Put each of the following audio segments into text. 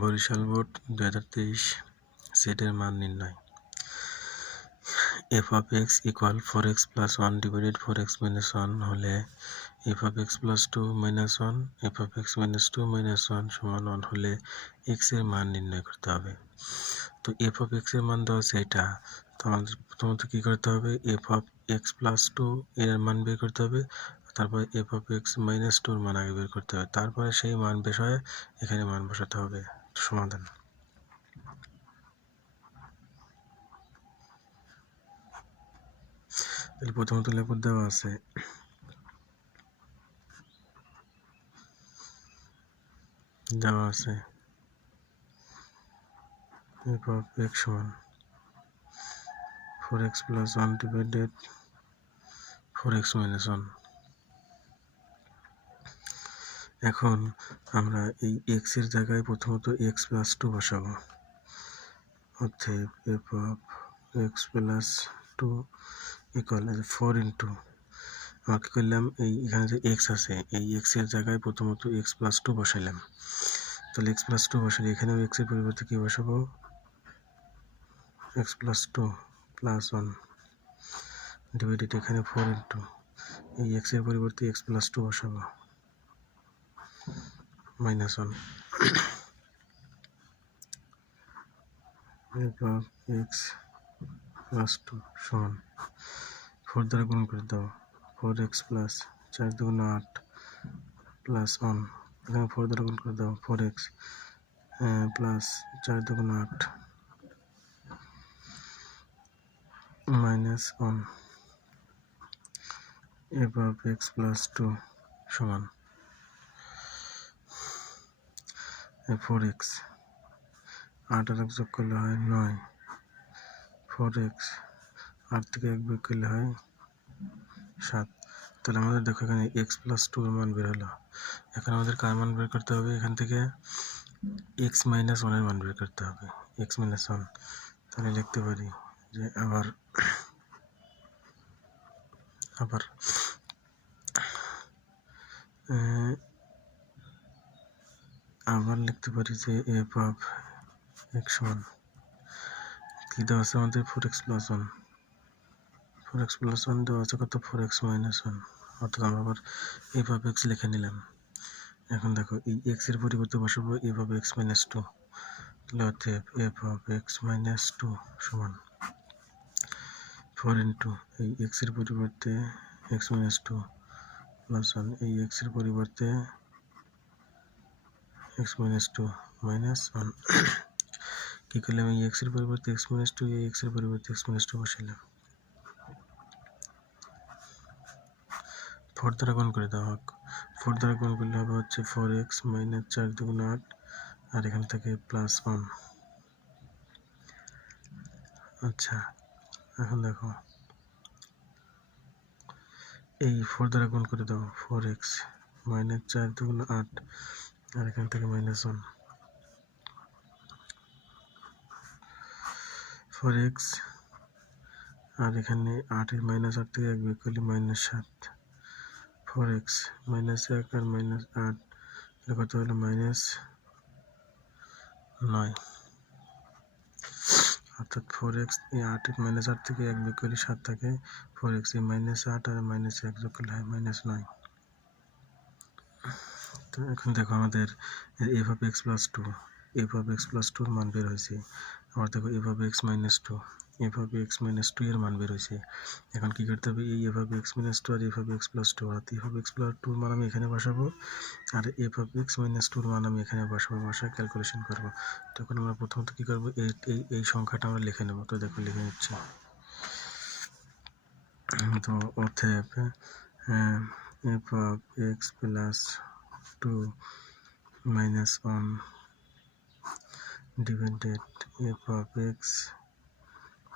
Barishal board 2023 সেটের মান নির্ণয়। f of x equal 4x plus 1 divided 4x minus 1 হলে f of x plus 2 minus 1 f of x minus 2 minus 1 সমান 1 হলে x এর মান নির্ণয় করতে হবে। তো f of x এর মান দেওয়া আছে এটা, তো আমাদের প্রথমত কি করতে হবে, f of x plus 2 এর মান বের করতে হবে, তারপর f of x minus 2 এর মান আগে বের করতে হবে, তারপরে সেই মান বসায় এখানে মান বসাতে হবে। সমাধান। তাহলে প্রথমত লেখক দেওয়া আছে f of x সমান 4x plus 1 divided 4x minus 1। এখন আমরা এই x এর জায়গায় প্রথমত x plus 2 বসাবো, অতএব f of x plus 2 equal 4 into আমরা কি করলাম, এখানে যে x আছে এই x এর জায়গায় প্রথমত x plus 2 বসাইলাম। তাহলে x plus 2 বসালে এখানেও x এর পরিবর্তে কি বসাবো, x plus 2 plus 1 ডিভাইডেড এখানে 4 into এই x এর পরিবর্তে x plus 2 বসাবো minus 1 f of x plus 2 সমান 4 দ্বারা গুণ করে দাও, 4x plus 4 2 8 plus 1 এখানে 4 দ্বারা গুণ করে দাও, 4x plus 4 2 8 minus 1 f of x plus 2 সমান 4x 8 আর 1 যোগ করলে হয় 9, 4x 8 থেকে 1 বিয়োগ করলে হয় 7। তাহলে আমাদের দেখো এখানে x plus 2 এর মান বের হলো। এখন আমাদের কার মান বের করতে হবে, এখান থেকে x minus 1 এর মান বের করতে হবে, x minus 1। তাহলে লিখতে পারি যে আবার লিখতে পারি যে f of x সমান কি দেওয়া আছে আমাদের 4x plus 1, 4x plus 1 দেওয়া আছে কত, 4x minus 1, অর্থাৎ আমরা আবার f of x লিখে নিলাম। এখন দেখো এই x এর পরিবর্তে বসাবো f of x minus 2, তাহলে অতএব f of x minus 2 সমান 4 into এই x এর পরিবর্তে x minus 2 plus 1 এই x এর পরিবর্তে x minus 2 minus 1 কি করলাম, এই x এর পরিবর্তে x minus 2 এই x এর পরিবর্তে x minus 2 বসাইলাম, 4 দ্বারা গুণ করে দেওয়া হোক, 4 দ্বারা গুণ করলে হবে হচ্ছে 4x minus 4 2 8 আর এখান থেকে প্লাস 1। আচ্ছা এখন দেখো এই 4 দ্বারা গুণ করে দাও, 4x minus 4 2 8 আর এখান থেকে minus 1, 4x আর এখানে 8 এর minus 8 থেকে 1 বিয়োগ করলে minus 7, 4x minus 1 আর minus 8 কত হলো minus 9, অর্থাৎ 4x এই 8 এর minus 8 থেকে 1 বিয়োগ করলে 7 থাকে, 4x এই minus 8 আর minus 1 যোগ করলে হয় minus 9। তো এখন দেখো আমাদের f of x plus 2 f of x plus 2 এর মান বের হয়েছে। আবার দেখো f of x minus 2 f of x minus 2 এর মান বের হয়েছে। এখন কি করতে হবে, এই f of x minus 2 R f of x plus 2 R f of x plus 2 এর মান আমি এখানে বসাবো আর f of x minus 2 এর মান আমি এখানে বসাবো, বসায় ক্যালকুলেশন করব। তখন আমরা প্রথমত কি করব, এই সংখ্যাটা আমরা লিখে নেব। তো দেখো লিখে নিচ্ছি। তো অতএব f of x plus 2 minus 1 divided f of x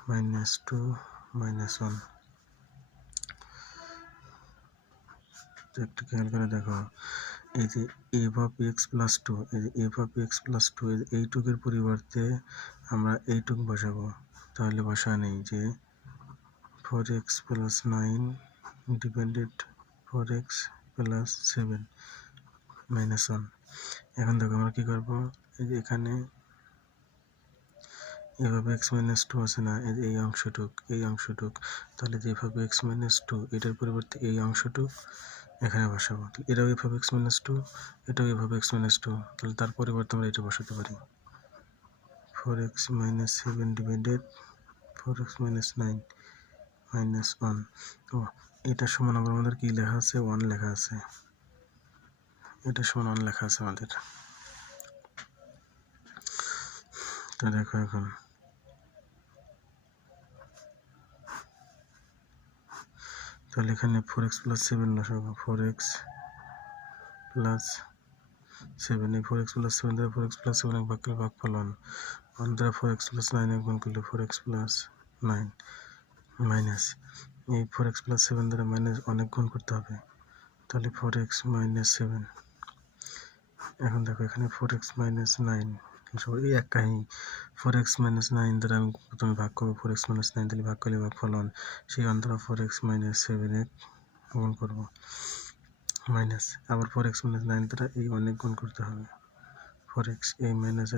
minus 2 minus 1। একটু খেয়াল করে দেখো, এই যে f of x plus 2 এই যে f of x plus 2 এইটুকের পরিবর্তে আমরা এইটুক বসাবো। তাহলে বসা নেই যে 4x plus 9 divided 4x plus 7 minus 1। এখন দেখো আমরা কি করবো, এই যে এখানে এভাবে x মাইনাস টু আছে না, এই অংশটুক, তাহলে যে এভাবে x মাইনাস টু এটার পরিবর্তে এই অংশটুক এখানে বসাবো। এটাও এভাবে x মাইনাস টু, এটাও এভাবে x মাইনাস টু, তাহলে তার পরিবর্তে আমরা এটা বসাতে পারি 4x minus 7 divided 4x minus 9 minus 1। ও এটা সমান আবার আমাদের কি লেখা আছে, 1 লেখা আছে, এটা সমান 1 লেখা আছে আমাদের। তো দেখো এখন তাহলে এখানে 4x প্লাস 7 বসাবো, 4x প্লাস 7, এই 4x প্লাস 7 দ্বারা 4x প্লাস 7 ভাগ করলে ভাগফল 1 দ্বারা 4x প্লাস 9 গুণ করলে 4x প্লাস 9 মাইনাস এই 4x প্লাস 7 দ্বারা মাইনাস অনেক গুণ করতে হবে, তাহলে 4x মাইনাস 7। এখন দেখো এখানে 4x মাইনাস 9 এই এক কাহিনী, 4x মাইনাস 9 দ্বারা আমি প্রথমে ভাগ করবো, 4x মাইনাস 9 দিলে ভাগ করলে ভাগফল 1, সেই 1 দ্বারা 4x মাইনাস 7 গুণ করবো মাইনাস আবার 4x মাইনাস 9 দ্বারা এই অনেক গুণ করতে হবে, 4x এই মাইনাস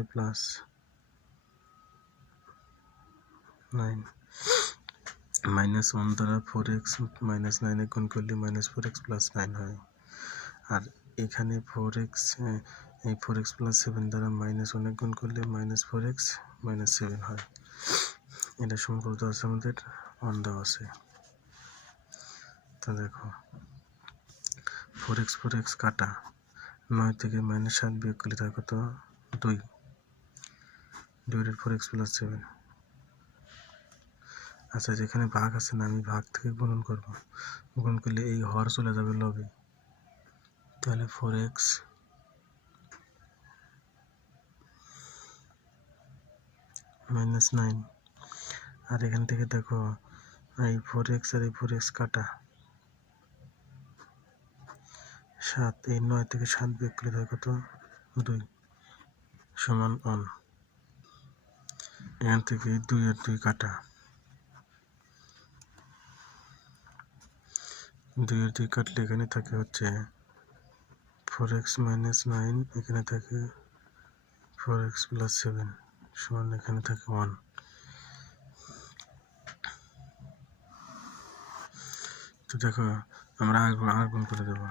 এ প্লাস 9 মাইনাস 1 দ্বারা 4x মাইনাস 9 গুণ করলে মাইনাস 4x প্লাস 9 হয়। আর এখানে 4x এই 4x প্লাস 7 দ্বারা মাইনাস 1 গুণ করলে মাইনাস 4x মাইনাস 7 হয়। এটা সমান করতে আছে আমাদের 1 দেওয়া আছে। তো দেখো 4x কাটা, 9 থেকে মাইনাস 7 বিয়োগ করলে তার কত 2 ডিভাইডেড 4x প্লাস 7। আচ্ছা যেখানে ভাগ আছে না, আমি ভাগ থেকে গুণন করব, গুণ করলে এই হর চলে যাবে লবে, তাহলে 4x মাইনাস 9। আর এখান থেকে দেখো এই 4x আর এই 4x কাটা, 7, এই 9 থেকে 7 বিয়োগ করলে থাকে কত 2 সমান 1। এখান থেকে 2 আর 2 কাটা, 2 আর 2 কাটলে এখানে থাকে হচ্ছে 4x মাইনাস 9, এখানে থাকে 4x প্লাস 7 সমান এখানে থাকে 1। তো দেখো আমরা আর গুণ করে দেবো,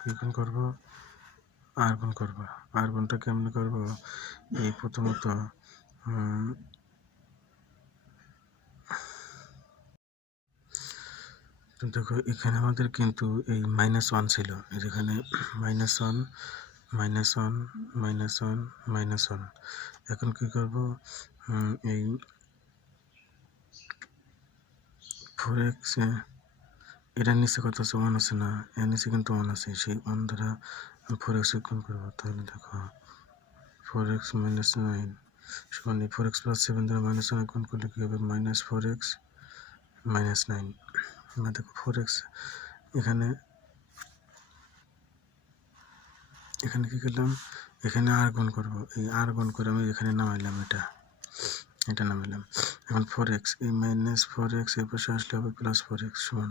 কি গুণ করবো, আর গুণ করবো। আর গুণটা কেমনে করবো, এই প্রথমত দেখো এখানে আমাদের কিন্তু এই মাইনাস 1 ছিল, যেখানে মাইনাস 1 মাইনাস 1 মাইনাস 1 মাইনাস 1। এখন কি করব, এই 4x এটার নিচে কত আছে 1 আছে না, এর নিচে কিন্তু 1 আছে, সেই 1 দ্বারা 4x গুণ করবো। তাহলে দেখো 4x মাইনাস 9 সমান 4x প্লাস 7 দ্বারা মাইনাস 1 গুণ করলে কি হবে মাইনাস 4x মাইনাস 9। আমরা দেখো 4x এখানে কি করলাম, এখানে আর গুণ করবো, এই আর গুণ করে আমি এখানে নামাইলাম, এটা নামাইলাম। এখন 4x এই মাইনাস 4x এর পাশে আসলে হবে প্লাস 4x সমান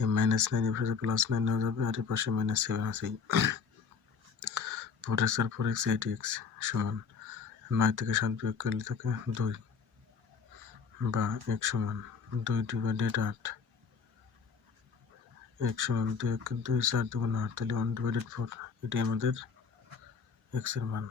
এই মাইনাস 9 এর পাশে প্লাস 9 হয়ে যাবে, আর এর পাশে মাইনাস 7 আছেই, 4x আর 4x 8x সমান 9 থেকে 7 বিয়োগ করলে থাকে 2 বা x সমান 2 ডিভাইডেড 8, x সমান 2 4 2 8, তাহলে 1 ডিভাইডেড 4, এটি আমাদের x এর মান।